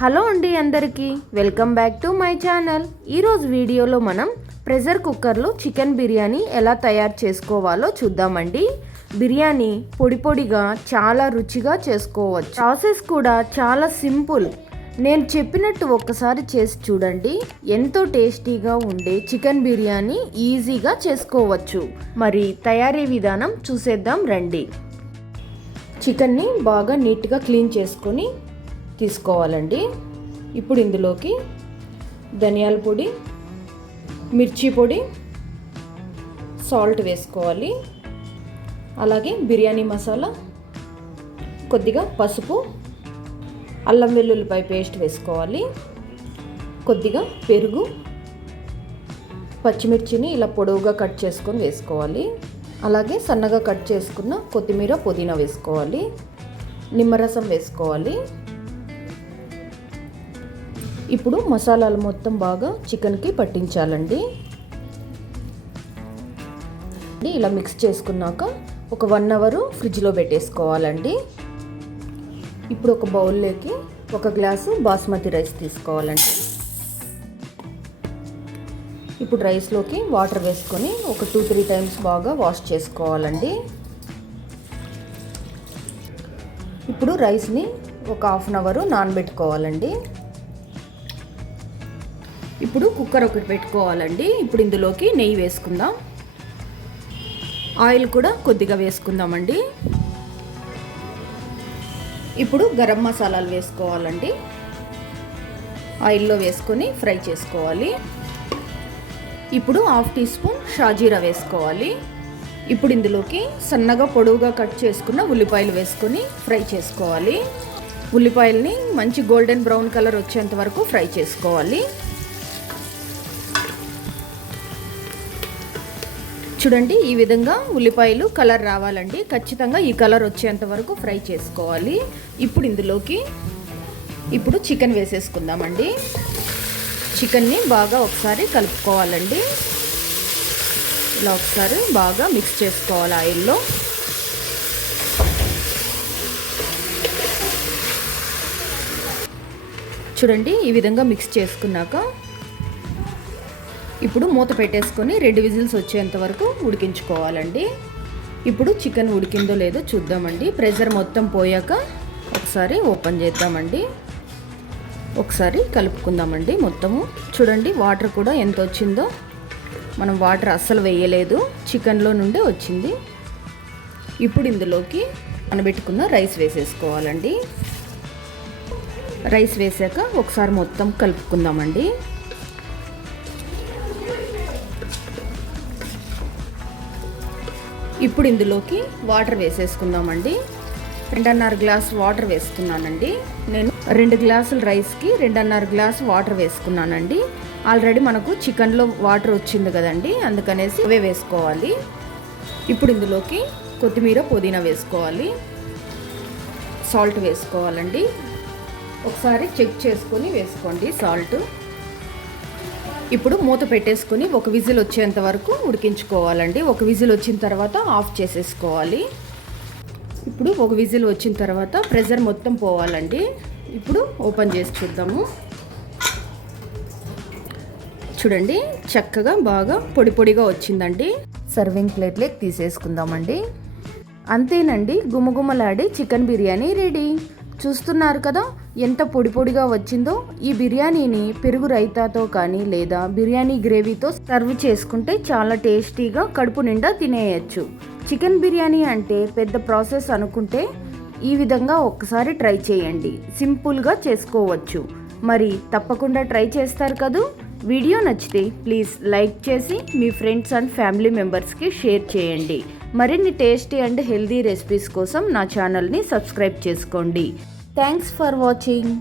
Hello అండి అందరికీ welcome back to my channel. ఈరోజు వీడియోలో మనం ప్రెషర్ కుక్కర్లో చికెన్ బిర్యానీ ఎలా తయారు చేసుకోవాలో చూద్దామండి. బిర్యానీ పొడి పొడిగా చాలా రుచిగా చేసుకోవచ్చు. ప్రాసెస్ కూడా చాలా సింపుల్. నేను చెప్పినట్టు ఒక్కసారి చేసి చూడండి. ఎంతో టేస్టీగా ఉండే చికెన్ బిర్యానీ ఈజీగా చేసుకోవచ్చు. మరి తయారీ విధానం చూసేద్దాం రండి. చికెన్ని బాగా నీట్గా క్లీన్ చేసుకొని తీసుకోవాలండి. ఇప్పుడు ఇందులోకి ధనియాల పొడి మిర్చి పొడి సాల్ట్ వేసుకోవాలి. అలాగే బిర్యానీ మసాలా కొద్దిగా పసుపు అల్లం వెల్లుల్లిపాయ పేస్ట్ వేసుకోవాలి. కొద్దిగా పెరుగు పచ్చిమిర్చిని ఇలా పొడవుగా కట్ చేసుకొని వేసుకోవాలి. అలాగే సన్నగా కట్ చేసుకున్న కొత్తిమీర పుదీనా వేసుకోవాలి. నిమ్మరసం వేసుకోవాలి. ఇప్పుడు మసాలాలు మొత్తం బాగా చికెన్కి పట్టించాలండి. ఇలా మిక్స్ చేసుకున్నాక ఒక వన్ అవర్ ఫ్రిడ్జ్లో పెట్టేసుకోవాలండి. ఇప్పుడు ఒక బౌల్లోకి ఒక గ్లాసు బాస్మతి రైస్ తీసుకోవాలండి. ఇప్పుడు రైస్లోకి వాటర్ వేసుకొని ఒక టూ త్రీ టైమ్స్ బాగా వాష్ చేసుకోవాలండి. ఇప్పుడు రైస్ని ఒక హాఫ్ అన్ అవర్ నానబెట్టుకోవాలండి. ఇప్పుడు కుక్కర్ ఒకటి పెట్టుకోవాలండి. ఇప్పుడు ఇందులోకి నెయ్యి వేసుకుందాం. ఆయిల్ కూడా కొద్దిగా వేసుకుందామండి. ఇప్పుడు గరం మసాలాలు వేసుకోవాలండి. ఆయిల్లో వేసుకొని ఫ్రై చేసుకోవాలి. ఇప్పుడు హాఫ్ టీ స్పూన్ షాజీరా వేసుకోవాలి. ఇప్పుడు ఇందులోకి సన్నగా పొడవుగా కట్ చేసుకున్న ఉల్లిపాయలు వేసుకొని ఫ్రై చేసుకోవాలి. ఉల్లిపాయల్ని మంచి గోల్డెన్ బ్రౌన్ కలర్ వచ్చేంత వరకు ఫ్రై చేసుకోవాలి. చూడండి ఈ విధంగా ఉల్లిపాయలు కలర్ రావాలండి. ఖచ్చితంగా ఈ కలర్ వచ్చేంత వరకు ఫ్రై చేసుకోవాలి. ఇప్పుడు ఇందులోకి ఇప్పుడు చికెన్ వేసేసుకుందామండి. చికెన్ని బాగా ఒకసారి కలుపుకోవాలండి. ఇలా ఒకసారి బాగా మిక్స్ చేసుకోవాలి ఆయిల్లో. చూడండి ఈ విధంగా మిక్స్ చేసుకున్నాక ఇప్పుడు మూత పెట్టేసుకొని రెండు విజిల్స్ వచ్చేంత వరకు ఉడికించుకోవాలండి. ఇప్పుడు చికెన్ ఉడికిందో లేదో చూద్దామండి. ప్రెషర్ మొత్తం పోయాక ఒకసారి ఓపెన్ చేద్దామండి. ఒకసారి కలుపుకుందామండి మొత్తము. చూడండి వాటర్ కూడా ఎంత వచ్చిందో. మనం వాటర్ అస్సలు వేయలేదు. చికెన్లో నుండే వచ్చింది. ఇప్పుడు ఇందులోకి అనబెట్టుకున్న రైస్ వేసేసుకోవాలండి. రైస్ వేసాక ఒకసారి మొత్తం కలుపుకుందామండి. ఇప్పుడు ఇందులోకి వాటర్ వేసేసుకుందామండి. రెండున్నర గ్లాస్ వాటర్ వేసుకున్నానండి. నేను రెండు గ్లాసుల రైస్కి రెండున్నర గ్లాస్ వాటర్ వేసుకున్నానండి. ఆల్రెడీ మనకు చికెన్లో వాటర్ వచ్చింది కదండి అందుకనేసి అవే వేసుకోవాలి. ఇప్పుడు ఇందులోకి కొత్తిమీర పుదీనా వేసుకోవాలి. సాల్ట్ వేసుకోవాలండి. ఒకసారి చెక్ చేసుకొని వేసుకోండి సాల్ట్ ఇప్పుడు మూత పెట్టేసుకొని ఒక విజిల్ వచ్చేంత వరకు ఉడికించుకోవాలండి. ఒక విజిల్ వచ్చిన తర్వాత ఆఫ్ చేసేసుకోవాలి. ఇప్పుడు ఒక విజిల్ వచ్చిన తర్వాత ప్రెషర్ మొత్తం పోవాలండి. ఇప్పుడు ఓపెన్ చేసి చూద్దాము. చూడండి చక్కగా బాగా పొడి పొడిగా వచ్చిందండి. సర్వింగ్ ప్లేట్లోకి తీసేసుకుందామండి. అంతేనండి గుమగుమలాడి చికెన్ బిర్యానీ రెడీ. చూస్తున్నారు కదా ఎంత పొడి పొడిగా వచ్చిందో ఈ బిర్యానీని పెరుగు రైతాతో కానీ లేదా బిర్యానీ గ్రేవీతో సర్వ్ చేసుకుంటే చాలా టేస్టీగా కడుపు నిండా తినేయచ్చు. చికెన్ బిర్యానీ అంటే పెద్ద ప్రాసెస్ అనుకుంటే ఈ విధంగా ఒక్కసారి ట్రై చేయండి. సింపుల్గా చేసుకోవచ్చు. మరి తప్పకుండా ట్రై చేస్తారు కదూ? వీడియో నచ్చితే ప్లీజ్ లైక్ చేసి మీ ఫ్రెండ్స్ అండ్ ఫ్యామిలీ మెంబర్స్కి షేర్ చేయండి. మరిన్ని టేస్టీ అండ్ హెల్దీ రెసిపీస్ కోసం నా ఛానల్ని సబ్స్క్రైబ్ చేసుకోండి. Thanks for watching